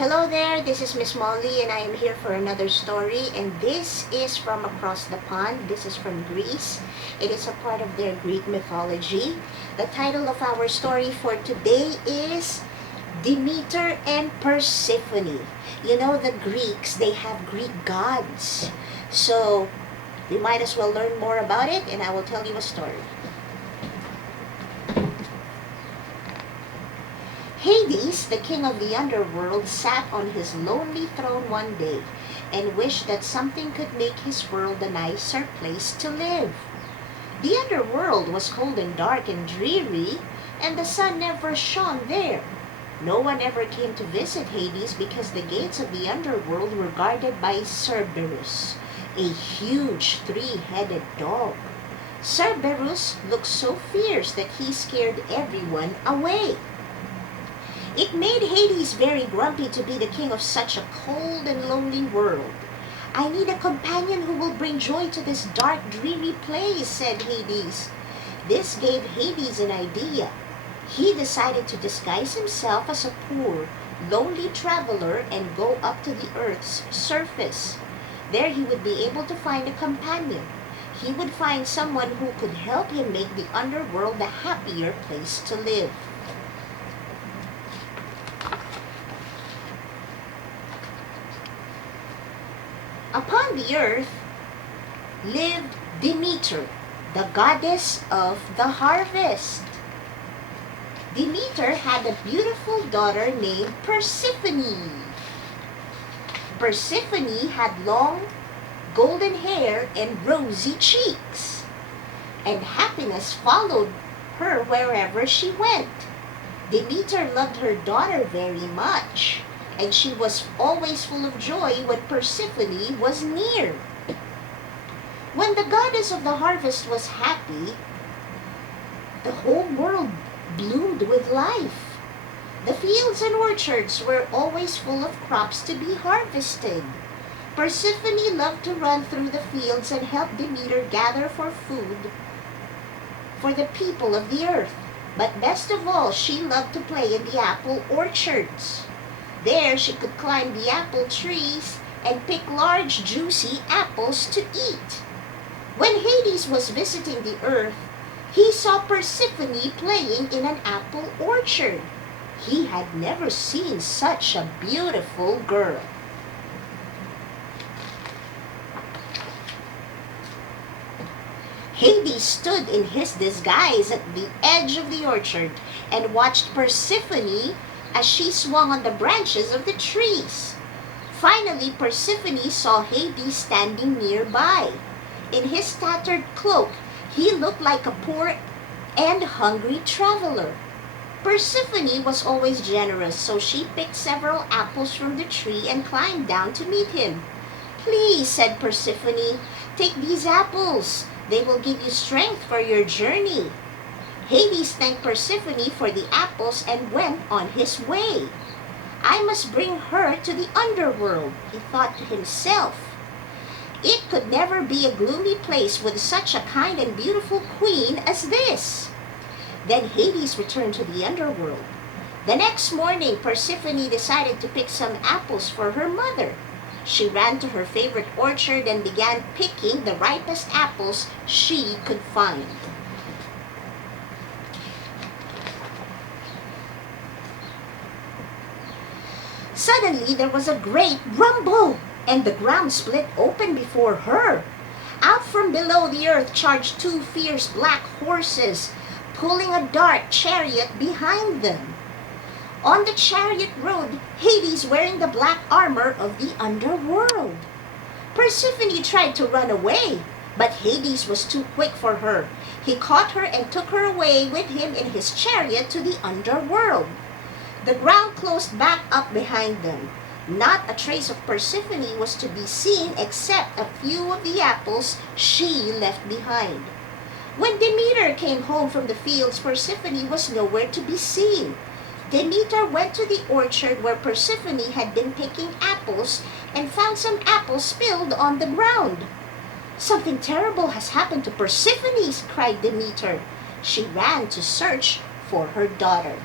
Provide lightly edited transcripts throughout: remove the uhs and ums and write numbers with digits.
Hello there, this is Miss Molly and I am here for another story, and this is from across the pond. This is from Greece. It is a part of their Greek mythology. The title of our story for today is Demeter and Persephone. You know, the Greeks, they have Greek gods. So we might as well learn more about it, and I will tell you a story. Hades, the king of the underworld, sat on his lonely throne one day and wished that something could make his world a nicer place to live. The underworld was cold and dark and dreary, and the sun never shone there. No one ever came to visit Hades because the gates of the underworld were guarded by Cerberus, a huge three-headed dog. Cerberus looked so fierce that he scared everyone away. It made Hades very grumpy to be the king of such a cold and lonely world. "I need a companion who will bring joy to this dark, dreary place," said Hades. This gave Hades an idea. He decided to disguise himself as a poor, lonely traveler and go up to the earth's surface. There he would be able to find a companion. He would find someone who could help him make the underworld a happier place to live. Upon the earth lived Demeter, the goddess of the harvest. Demeter had a beautiful daughter named Persephone. Persephone had long golden hair and rosy cheeks, and happiness followed her wherever she went. Demeter loved her daughter very much, and she was always full of joy when Persephone was near. When the goddess of the harvest was happy, the whole world bloomed with life. The fields and orchards were always full of crops to be harvested. Persephone loved to run through the fields and help Demeter gather for food for the people of the earth. But best of all, she loved to play in the apple orchards. There she could climb the apple trees and pick large, juicy apples to eat. When Hades was visiting the earth, he saw Persephone playing in an apple orchard. He had never seen such a beautiful girl. Hades stood in his disguise at the edge of the orchard and watched Persephone as she swung on the branches of the trees. Finally, Persephone saw Hades standing nearby. In his tattered cloak, he looked like a poor and hungry traveler. Persephone was always generous, so she picked several apples from the tree and climbed down to meet him. "Please," said Persephone, "take these apples. They will give you strength for your journey." Hades thanked Persephone for the apples and went on his way. "I must bring her to the underworld," he thought to himself. It could never be a gloomy place with such a kind and beautiful queen as this. Then Hades returned to the underworld. The next morning, Persephone decided to pick some apples for her mother. She ran to her favorite orchard and began picking the ripest apples she could find. Suddenly, there was a great rumble, and the ground split open before her. Out from below the earth charged two fierce black horses, pulling a dark chariot behind them. On the chariot rode Hades, wearing the black armor of the underworld. Persephone tried to run away, but Hades was too quick for her. He caught her and took her away with him in his chariot to the underworld. The ground closed back up behind them. Not a trace of Persephone was to be seen except a few of the apples she left behind. When Demeter came home from the fields, Persephone was nowhere to be seen. Demeter went to the orchard where Persephone had been picking apples and found some apples spilled on the ground. "Something terrible has happened to Persephone," cried Demeter. She ran to search for her daughter.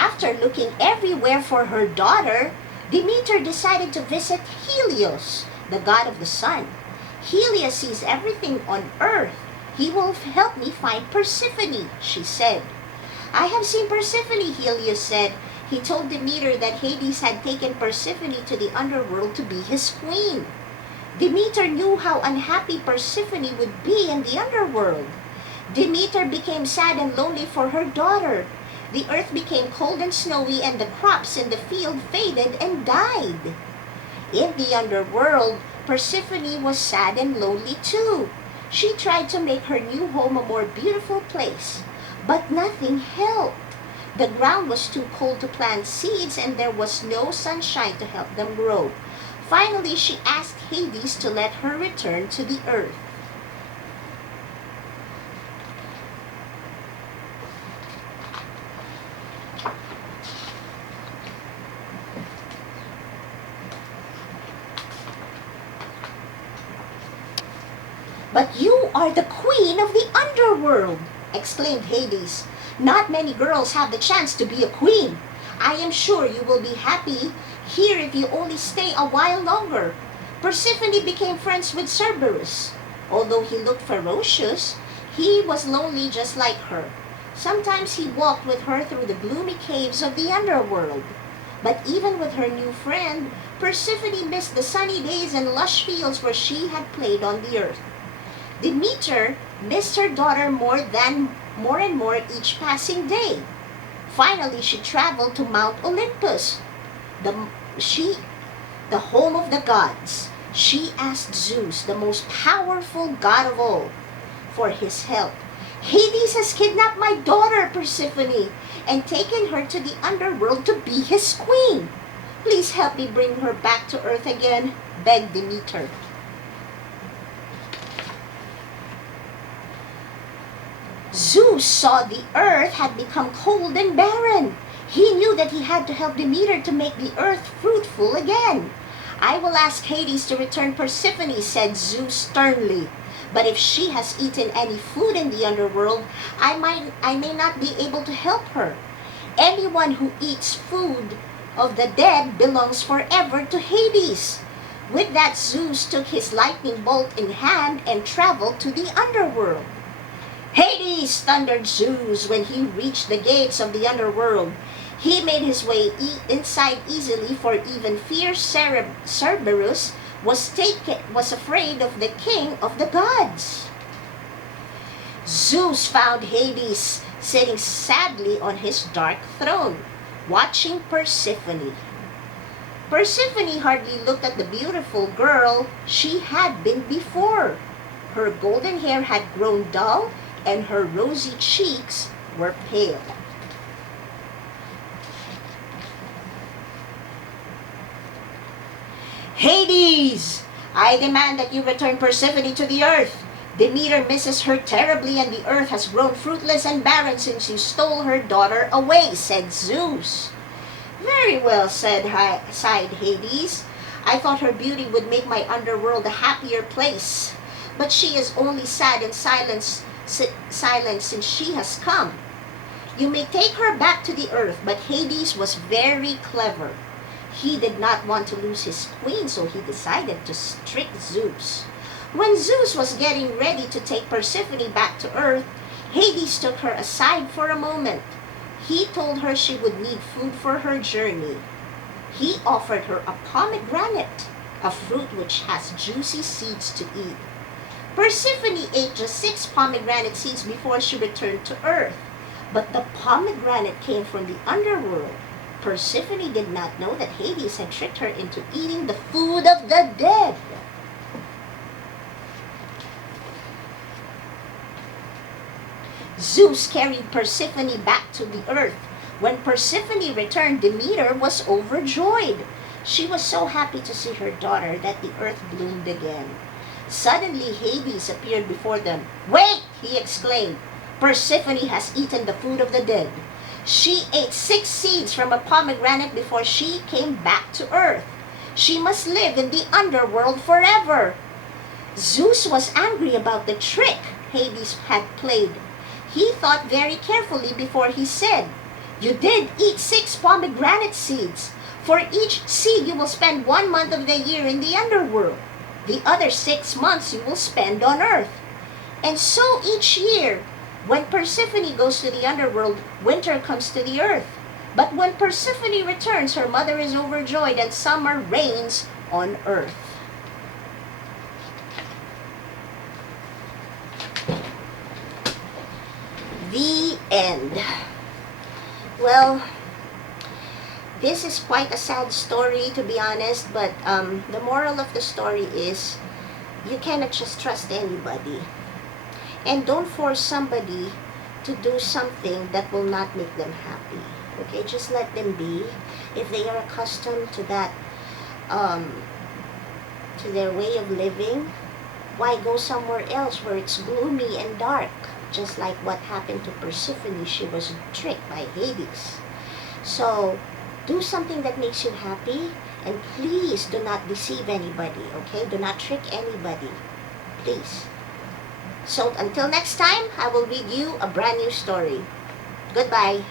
After looking everywhere for her daughter, Demeter decided to visit Helios, the god of the sun. Helios sees everything on earth. He will help me find Persephone, she said. I have seen Persephone, Helios said. He told Demeter that Hades had taken Persephone to the underworld to be his queen. Demeter knew how unhappy Persephone would be in the underworld. Demeter became sad and lonely for her daughter. The earth became cold and snowy, and the crops in the field faded and died. In the underworld, Persephone was sad and lonely too. She tried to make her new home a more beautiful place, but nothing helped. The ground was too cold to plant seeds, and there was no sunshine to help them grow. Finally, she asked Hades to let her return to the earth. But you are the queen of the underworld, exclaimed Hades. Not many girls have the chance to be a queen. I am sure you will be happy here if you only stay a while longer. Persephone became friends with Cerberus. Although he looked ferocious, he was lonely just like her. Sometimes he walked with her through the gloomy caves of the underworld. But even with her new friend, Persephone missed the sunny days and lush fields where she had played on the earth. Demeter missed her daughter more and more each passing day. Finally, she traveled to Mount Olympus, the home of the gods. She asked Zeus, the most powerful god of all, for his help. Hades has kidnapped my daughter, Persephone, and taken her to the underworld to be his queen. Please help me bring her back to earth again, begged Demeter. Zeus saw the earth had become cold and barren. He knew that he had to help Demeter to make the earth fruitful again. I will ask Hades to return Persephone, said Zeus sternly. But if she has eaten any food in the underworld, I may not be able to help her. Anyone who eats food of the dead belongs forever to Hades. With that, Zeus took his lightning bolt in hand and traveled to the underworld. Hades, thundered Zeus when he reached the gates of the underworld. He made his way inside easily, for even fierce Cerberus was afraid of the king of the gods. Zeus found Hades sitting sadly on his dark throne, watching Persephone. Persephone hardly looked at the beautiful girl she had been before. Her golden hair had grown dull, and her rosy cheeks were pale. Hades! I demand that you return Persephone to the earth. Demeter misses her terribly, and the earth has grown fruitless and barren since you stole her daughter away, said Zeus. Very well, sighed Hades. I thought her beauty would make my underworld a happier place, but she is only sad and silent since she has come. You may take her back to the earth, but Hades was very clever. He did not want to lose his queen, so he decided to trick Zeus. When Zeus was getting ready to take Persephone back to earth, Hades took her aside for a moment. He told her she would need food for her journey. He offered her a pomegranate, a fruit which has juicy seeds to eat. Persephone ate just 6 pomegranate seeds before she returned to earth. But the pomegranate came from the underworld. Persephone did not know that Hades had tricked her into eating the food of the dead. Zeus carried Persephone back to the earth. When Persephone returned, Demeter was overjoyed. She was so happy to see her daughter that the earth bloomed again. Suddenly Hades appeared before them. Wait, he exclaimed. Persephone has eaten the food of the dead. She ate 6 seeds from a pomegranate before she came back to earth. She must live in the underworld forever. Zeus was angry about the trick Hades had played. He thought very carefully before he said, You did eat 6 pomegranate seeds. For each seed, you will spend 1 month of the year in the underworld. The other 6 months you will spend on earth. And so each year, when Persephone goes to the underworld, winter comes to the earth. But when Persephone returns, her mother is overjoyed and summer reigns on earth. The end. Well, this is quite a sad story, to be honest, but the moral of the story is you cannot just trust anybody. And don't force somebody to do something that will not make them happy. Okay, just let them be. If they are accustomed to that, to their way of living, why go somewhere else where it's gloomy and dark? Just like what happened to Persephone, she was tricked by Hades. So, do something that makes you happy, and please do not deceive anybody, okay? Do not trick anybody, please. So, until next time, I will read you a brand new story. Goodbye.